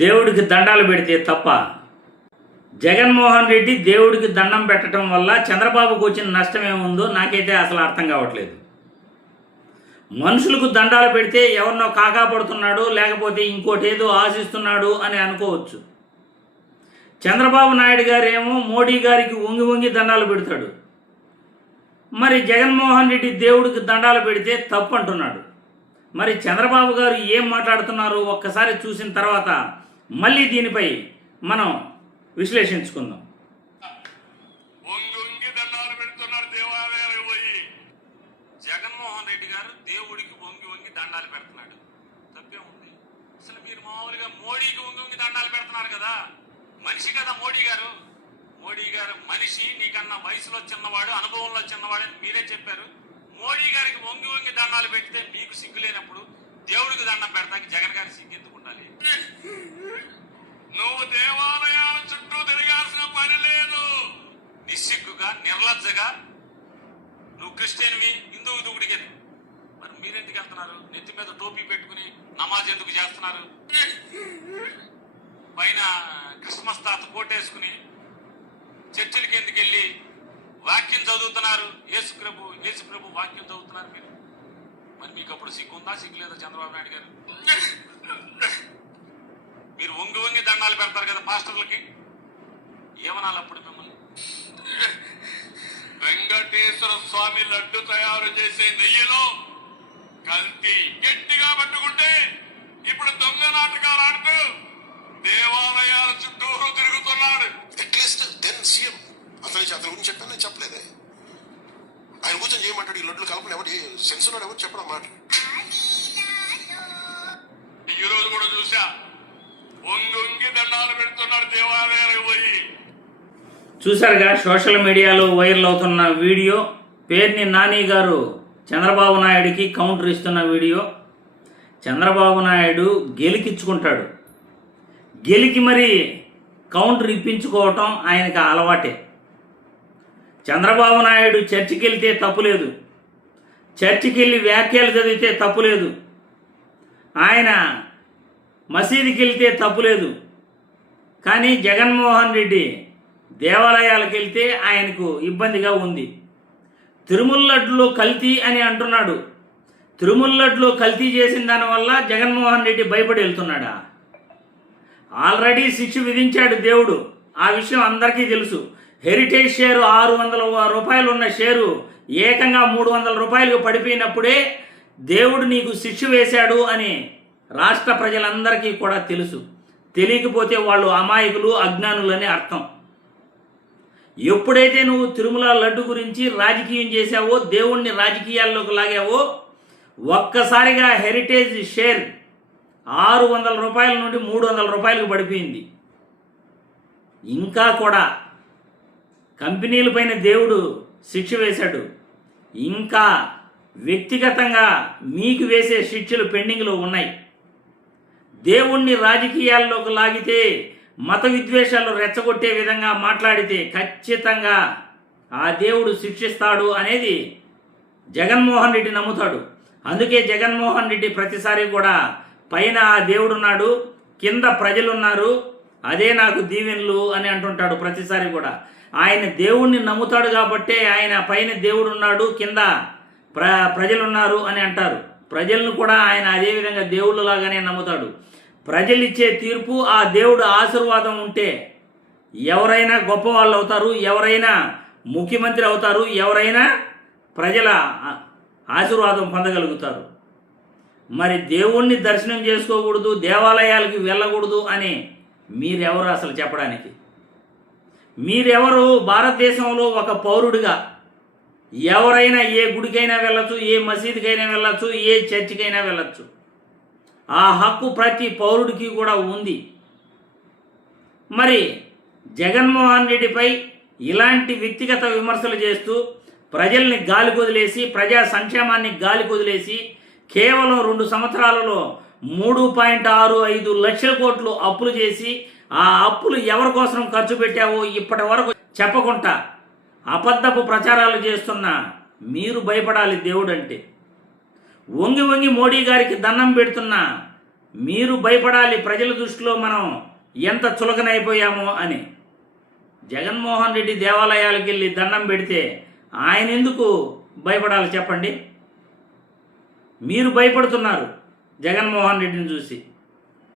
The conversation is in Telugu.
దేవుడికి దండాలు పెడితే తప్ప? జగన్మోహన్ రెడ్డి దేవుడికి దండం పెట్టడం వల్ల చంద్రబాబుకు వచ్చిన నష్టం ఏముందో నాకైతే అసలు అర్థం కావట్లేదు. మనుషులకు దండాలు పెడితే ఎవరినో కాకా పడుతున్నాడు, లేకపోతే ఇంకోటి ఏదో ఆశిస్తున్నాడు అని అనుకోవచ్చు. చంద్రబాబు నాయుడు గారేమో మోడీ గారికి వంగి వంగి దండాలు పెడతాడు. మరి జగన్మోహన్ రెడ్డి దేవుడికి దండాలు పెడితే తప్పు అంటున్నాడు. మరి చంద్రబాబు గారు ఏం మాట్లాడుతున్నారు ఒక్కసారి చూసిన తర్వాత మళ్ళీ దీనిపై మనం విశ్లేషించుకుందాం. జగన్మోహన్ రెడ్డి గారు దేవుడికి వంగి వంగి దండాలు పెడుతున్నాడు, తప్పే ఉంది? అసలు మీరు మామూలుగా మోడీకి వంగి వంగి దండాలు పెడుతున్నారు కదా. మనిషి కదా మోడీ గారు. మోడీ గారు మనిషి, నీకన్నా వయసులో చిన్నవాడు, అనుభవంలో చిన్నవాడు అని మీరే చెప్పారు. మోడీ గారికి వంగి వంగి దండాలు పెడితే మీకు సిగ్గు లేనప్పుడు దేవుడికి దండం పెడతానికి జగన్ గారి సిగ్గు ఎందుకుండాలి? నువ్వు దేవాలయాల చుట్టూ తిరగాల్సిన పని లేదు. నిస్సిగ్గుగా, నిర్లజ్జగా నువ్వు క్రిస్టియన్వి, హిందువు దుగుడికి. మరి మీరెందుకు వెళ్తున్నారు? నెత్తి మీద టోపీ పెట్టుకుని నమాజ్ ఎందుకు చేస్తున్నారు? పైన క్రిస్మస్ తాత కోటేసుకుని చర్చిలకి ఎందుకు వెళ్ళి వాక్యం చదువుతున్నారు? యేసు ప్రభు వాక్యం చదువుతున్నారు మీరు. మరి మీకు అప్పుడు సిగ్గుందా, సిగ్గు లేదా? చంద్రబాబు నాయుడు గారు మీరు వంగి వంగి దండాలు పెడతారు కదా పాస్టర్లకి, ఏమనాలి అప్పుడు మిమ్మల్ని? వెంకటేశ్వర స్వామి లడ్డు తయారు చేసే నెయ్యిలో కల్తీ గట్టిగా పట్టుకుంటే ఇప్పుడు దొంగ నాటకాలు ఆడుతూ దేవాలయాల చుట్టూరు తిరుగుతున్నాడు. అట్లీస్ట్ దెన్ సీఎం అతని గురించి చెప్పాను, నేను చెప్పలేదే. ఆయన కూర్చొని చేయమంటాడు, ఈ లడ్లు కలపని ఎవరు సెన్స్ ఉన్నాడు, ఎవరు చెప్పడం మాట. ఈ రోజు కూడా చూసా, వంగి వంగి దండాలు పెడుతున్నాడు దేవాలయాలకు పోయి. చూశారుగా సోషల్ మీడియాలో వైరల్ అవుతున్న వీడియో. పేర్ని నాని గారు చంద్రబాబు నాయుడికి కౌంటర్ ఇస్తున్న వీడియో. చంద్రబాబు నాయుడు గెలికించుకుంటాడు, గెలికి మరి కౌంటర్ ఇప్పించుకోవటం ఆయనకు అలవాటే. చంద్రబాబు నాయుడు చర్చికి వెళ్తే తప్పులేదు, చర్చికి వెళ్ళి వ్యాఖ్యలు చదివితే తప్పులేదు, ఆయన మసీదుకి వెళ్తే తప్పులేదు. కానీ జగన్మోహన్ రెడ్డి దేవాలయాలకు వెళ్తే ఆయనకు ఇబ్బందిగా ఉంది. తిరుమల లడ్డులో కల్తీ అని అంటున్నాడు. తిరుమల లడ్డులో కల్తీ చేసిన దానివల్ల జగన్మోహన్ రెడ్డి భయపడి వెళ్తున్నాడా? ఆల్రెడీ శిక్ష విధించాడు దేవుడు, ఆ విషయం అందరికీ తెలుసు. హెరిటేజ్ షేరు 600 రూపాయలు ఉన్న షేరు ఏకంగా 300 రూపాయలకు పడిపోయినప్పుడే దేవుడు నీకు శిక్ష వేశాడు అని రాష్ట్ర ప్రజలందరికీ కూడా తెలుసు. తెలియకపోతే వాళ్ళు అమాయకులు, అజ్ఞానులని అర్థం. ఎప్పుడైతే నువ్వు తిరుమల లడ్డు గురించి రాజకీయం చేశావో, దేవుణ్ణి రాజకీయాల్లోకి లాగావో, ఒక్కసారిగా హెరిటేజ్ షేర్ 600 రూపాయల నుండి 300 రూపాయలకు పడిపోయింది. ఇంకా కూడా కంపెనీలపైన దేవుడు శిక్ష వేశాడు. ఇంకా వ్యక్తిగతంగా మీకు వేసే శిక్షలు పెండింగ్లో ఉన్నాయి. దేవుణ్ణి రాజకీయాల్లోకి లాగితే, మత విద్వేషాలు రెచ్చగొట్టే విధంగా మాట్లాడితే ఖచ్చితంగా ఆ దేవుడు శిక్షిస్తాడు అనేది జగన్మోహన్ రెడ్డి నమ్ముతాడు. అందుకే జగన్మోహన్ రెడ్డి ప్రతిసారి కూడా పైన ఆ దేవుడున్నాడు, కింద ప్రజలున్నారు, అదే నాకు దీవెనలు అని అంటుంటాడు ప్రతిసారి కూడా. ఆయన దేవుణ్ణి నమ్ముతాడు కాబట్టే ఆయన పైన దేవుడున్నాడు, కింద ప్రజలున్నారు అని అంటారు. ప్రజలను కూడా ఆయన అదేవిధంగా దేవుళ్ళలాగానే నమ్ముతాడు. ప్రజలు ఇచ్చే తీర్పు, ఆ దేవుడు ఆశీర్వాదం ఉంటే ఎవరైనా గొప్పవాళ్ళు అవుతారు, ఎవరైనా ముఖ్యమంత్రి అవుతారు, ఎవరైనా ప్రజల ఆశీర్వాదం పొందగలుగుతారు. మరి దేవుణ్ణి దర్శనం చేసుకోకూడదు, దేవాలయాలకి వెళ్ళకూడదు అని మీరెవరు అసలు చెప్పడానికి? మీరెవరు? భారతదేశంలో ఒక పౌరుడిగా ఎవరైనా ఏ గుడికైనా వెళ్ళచ్చు, ఏ మసీదుకైనా వెళ్ళచ్చు, ఏ చర్చికైనా వెళ్ళచ్చు. ఆ హక్కు ప్రతి పౌరుడికి కూడా ఉంది. మరి జగన్మోహన్ రెడ్డిపై ఇలాంటి వ్యక్తిగత విమర్శలు చేస్తూ ప్రజల్ని గాలి కొదిలేసి, ప్రజా సంక్షేమాన్ని గాలి కొదిలేసి, కేవలం 2 సంవత్సరాలలో 3.65 లక్షల కోట్లు అప్పులు చేసి, ఆ అప్పులు ఎవరి కోసం ఖర్చు పెట్టావో ఇప్పటి వరకు చెప్పకుండా అబద్ధపు ప్రచారాలు చేస్తున్న మీరు భయపడాలి దేవుడు అంటే. వంగి వంగి మోడీ గారికి దండం పెడుతున్న మీరు భయపడాలి ప్రజల దృష్టిలో మనం ఎంత చులకనైపోయామో అని. జగన్మోహన్ రెడ్డి దేవాలయాలకు వెళ్ళి దండం పెడితే ఆయన ఎందుకు భయపడాలి చెప్పండి? మీరు భయపడుతున్నారు జగన్మోహన్ రెడ్డిని చూసి.